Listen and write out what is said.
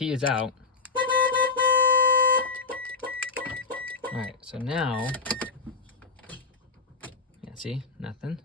key is out. All right, so now, yeah, see, nothing.